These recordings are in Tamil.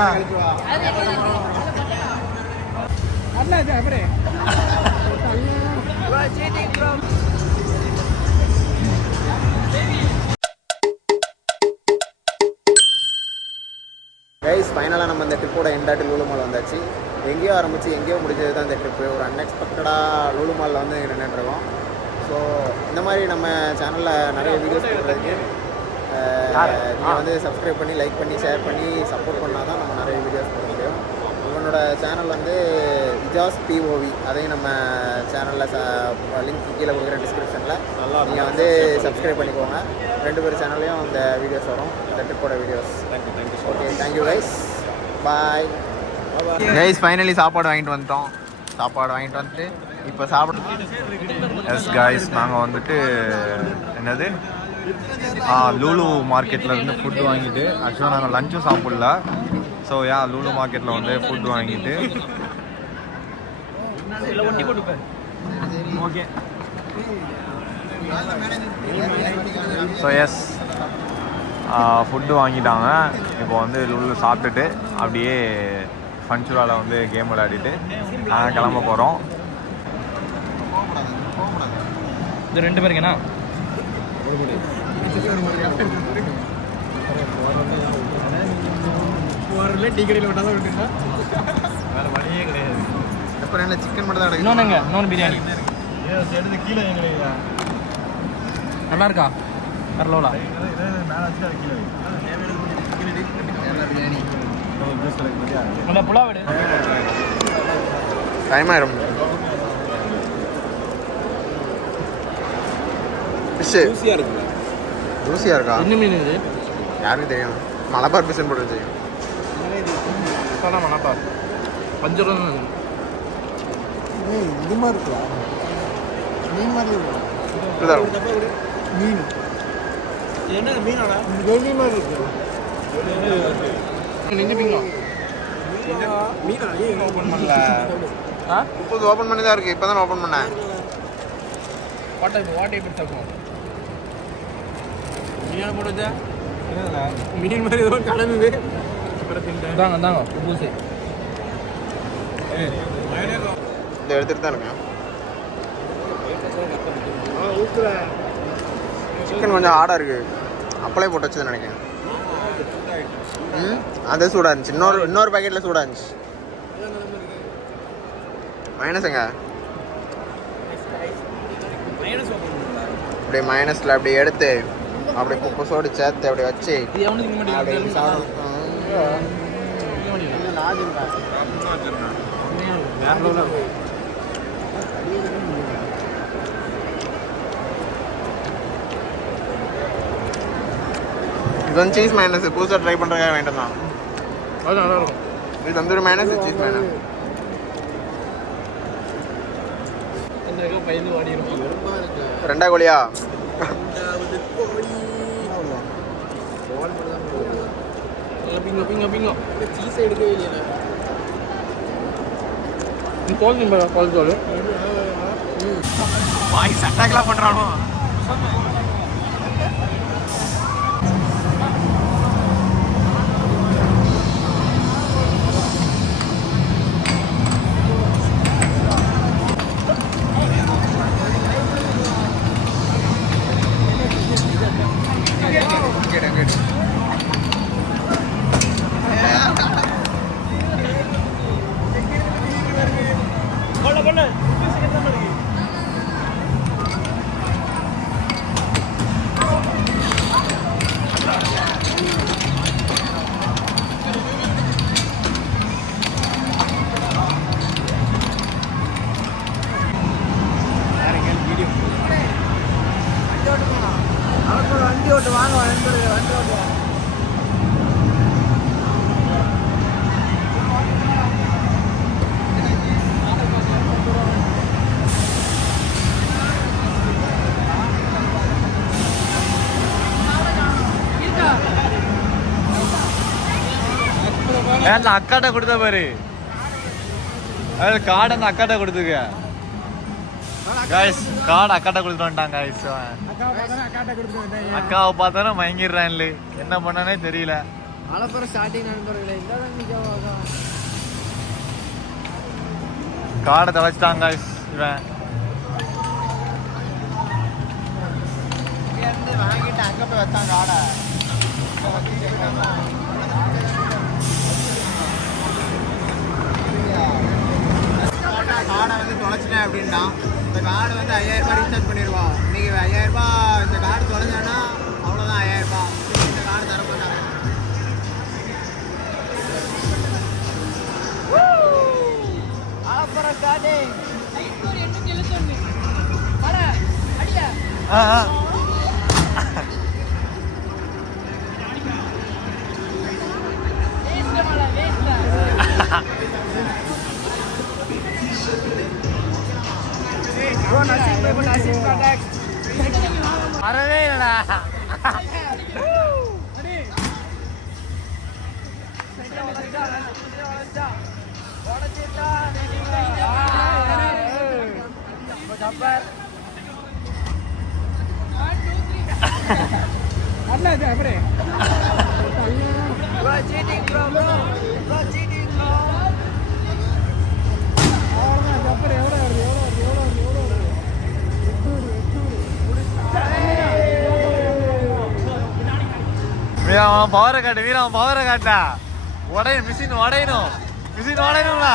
கைஸ் ஃபைனலாக நம்ம இந்த ட்ரிப்போட எண்டாட்டு லூலு மால் வந்தாச்சு. எங்கேயோ ஆரம்பித்து எங்கேயோ முடிஞ்சது தான் இந்த ட்ரிப்பு. ஒரு அன்எக்ஸ்பெக்டடாக லூலு மாலில் வந்து நின்றுட்டுருக்கோம். ஸோ இந்த மாதிரி நம்ம சேனலில் நிறைய வீடியோஸ் போடுறதுக்கு நீங்கள் வந்து சப்ஸ்கிரைப் பண்ணி லைக் பண்ணி ஷேர் பண்ணி சப்போர்ட் பண்ணால் தான் நம்ம நிறைய வீடியோஸ் போட முடியும். இவனோட சேனல் வந்து இஜாஸ் பிஓவி, அதையும் நம்ம சேனலில் லிங்க் கீழே கொடுக்குறேன் டிஸ்கிரிப்ஷனில். நீங்கள் வந்து சப்ஸ்கிரைப் பண்ணிக்கோங்க. 2 பேர் சேனல்லையும் அந்த வீடியோஸ் வரும், இந்த ட்ரிப்போட videos. Okay, thank you guys, bye guys. Finally சாப்பாடு வாங்கிட்டு வந்துட்டோம். சாப்பாடு வாங்கிட்டு வந்துட்டு இப்போ சாப்பிட எஸ் கைஸ், நாங்கள் வந்துட்டு என்னது லூலு மார்க்கெட்டில் இருந்து ஃபுட்டு வாங்கிட்டு, ஆக்சுவலாக நாங்கள் லஞ்சும் சாப்பிடல. ஸோ லூலு மார்க்கெட்டில் வந்து ஃபுட்டு வாங்கிட்டு ஓகே. ஸோ எஸ், ஃபுட்டு வாங்கிட்டாங்க. இப்போ வந்து லூலு சாப்பிட்டுட்டு அப்படியே ஃபன்சுராவில் வந்து கேம் விளையாடிட்டு நாங்கள் கிளம்ப போகிறோம். இது 2 பேருக்குண்ணா டீ கடையில் விட்டால் தான் விட்டுருக்கா, வேறு வழியே கிடையாது. எப்போ என்ன சிக்கன் மட்டும் தான் இன்னொன்று பிரியாணி எடுத்து கீழே எங்களுக்கு நல்லா இருக்கா வரலோலா மேலே வச்சு அது கீழே பிரியாணி புலாவ் எடு. டைம் ஆயிரும். ஃபிஷ்ஷு ஜூஸியாக இருக்குல்ல? ஜூஸியாக இருக்கா? என்ன மீன் இது யாருக்கு தெரியும்? மலபார் ஃபிஷ்ஷுன்னு போட்டு தெரியும். மலபார் பஞ்சரம் இது மாதிரி இருக்குல்ல, மீன் மாதிரி இருக்கும். மீன் என்ன மீனோட வெள்ளி மாதிரி இருக்கு. ஓப்பன் பண்ணல, இப்போது ஓப்பன் பண்ணி தான் இருக்குது. இப்போ தான் ஓப்பன் பண்ணேன். வாட்டை பிடிச்சாக்கும் மீன் போட்டு மீன் மாதிரி ஏதோ கலந்துது. தாங்க தாங்க பூசை இந்த எடுத்துகிட்டு தான் இருக்கேன். சிக்கன் கொஞ்சம் ஆடாக இருக்குது. அப்பளே போட்டு வச்சதுன்னு நினைக்கிறேன். அது சூடாக இருந்துச்சு. இன்னொரு பேக்கெட்டில் சூடாக இருந்துச்சு. மைனஸுங்க அப்படியே மைனஸில் அப்படி எடுத்து அப்படி குப்பசோடு சேர்த்து அப்படி வச்சு இது வந்து சீஸ் மைனஸ் புதுசாக ட்ரை பண்ணுறதுக்காக வேண்டாம் தான். அது நல்லா இருக்கும். இது தந்தூரி மைனஸ், சீஸ் மைனஸ். பயந்து வாடி இருக்கும். 2 கோழியா? பிங்கோ சீஸை எடுக்கவே இல்லையா? கோல் தோல் வாய்ஸ் அட்டாக்லாம் பண்ணுறானோ. வண்டி ஓட்டு வாங்க வண்டி ஓட்டுவாங்க. அக்காட்ட கொடுத்த பாரு, கார்டு அந்த அக்காட்ட கொடுத்துக்க. காய்ஸ் கார்டு அக்காட்ட கொடுத்துட்டு வந்துட்டாங்க. காய்ஸ் அக்காவை பார்த்தாலும் மயங்கிடுறான் இல்லை, என்ன பண்ணானே தெரியல. ஆலப்புறம் ஸ்டார்டிங் நண்பர்களே இந்த காடை தொலைச்சிட்டாங்க இவன். இங்கேருந்து வாங்கிட்டு அங்கே போய் வச்சான் காடை. காடை வந்து தொலைச்சிட்டேன் அப்படின்னா இந்த கார்டு வந்து 5000 ரூபாய் ரீசார்ஜ் பண்ணிடுவான். இன்னைக்கு 5000 ரூபாய் இந்த கார்டு தொலைஞ்சானா அவ்வளோதான் 5000 ரூபாய். இந்த கார்டு தர மாட்டாங்க. ஆலப்புறம் ஸ்டார்டிங் அடியா வரவே இல்லடா. வீராமன் பவரை காட்டு, வீராமன் பவரை காட்டா. உடையும் மிஷின் உடையணும், மிஷின் உடையணும்ல.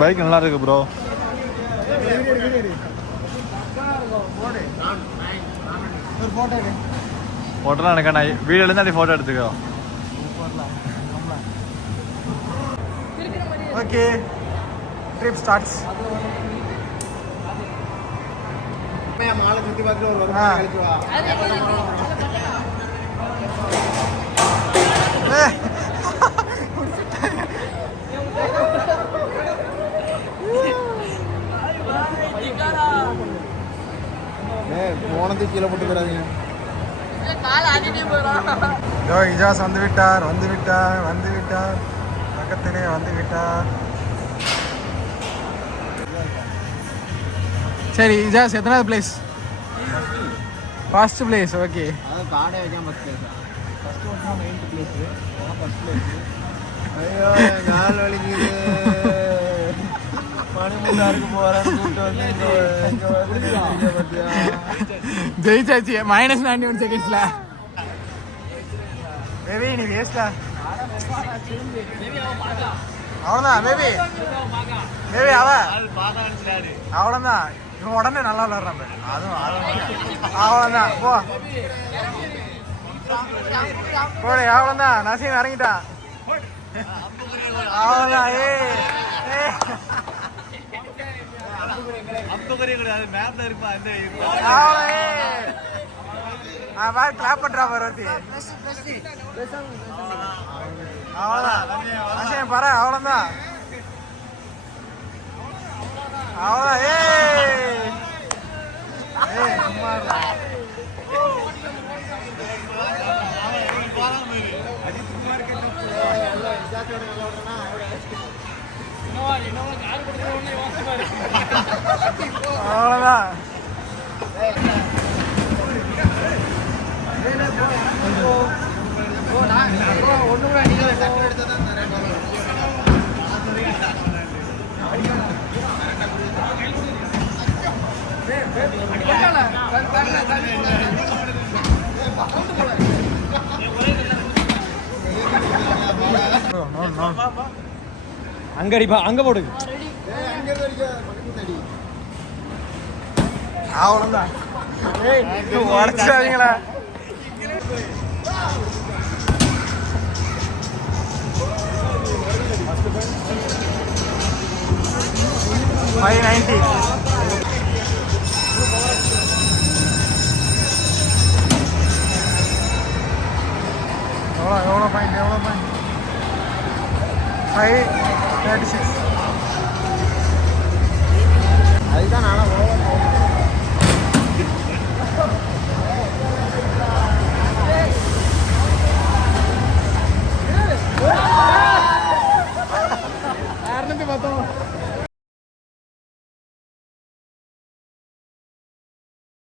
பைக் நல்லா இருக்கு ப்ரோ. ஃபோட்டோலாம் எனக்கு நான் வீடியோ இருந்தால் அப்படி ஃபோட்டோ எடுத்துக்கோ. Okay, trip starts. மாலை சுற்றி பார்த்துட்டு ஒரு வருஷம் கழிச்சு வா. போனது கீழே போட்டுக்கிறாதீங்க. இஜாஸ் வந்து விட்டார், வந்து விட்டார், வந்து விட்டார், பக்கத்திலே வந்து விட்டார். சரி இஜாஸ் எத்தனாவது பிளேஸ்? First place. ஓகே, அதாவது காடை வைக்காம ஃபர்ஸ்ட் பிளேஸ். ஃபர்ஸ்ட் ஓட்டினா 9th பிளேஸ், ஃபர்ஸ்ட் பிளேஸ். ஐயோ கால் வலிக்குது. மணிமுண்டாருக்கு போறேன்னு கூப்பிட்டு வந்து ஜெயிச்சாச்சு. -91 செகண்ட்ஸ்ல. பேபி நீ வேஸ்டா. அவ்வளோதான் பேபி, பேபி அவ அவ்வளோதான். இவன் உடனே நல்லா விளாட்றான். அதுவும் அவ்வளோதான். போ போடு, அவ்வளோதான். நசீம் இறங்கிட்டான். அவ்வளோதான். கிளாப் பண்றா பாரு. அவ்வளோதான் பாரு. அவ்வளோதான். அவ்வளோதான். ஒன்று கூட அடிக்கல டக்கு எடுத்து தான் அங்க அடிப்பா அங்க போடு அவ்வளோதான் உடச்சாதீங்களா $590 எவ்வளோ பாயிண்ட் 536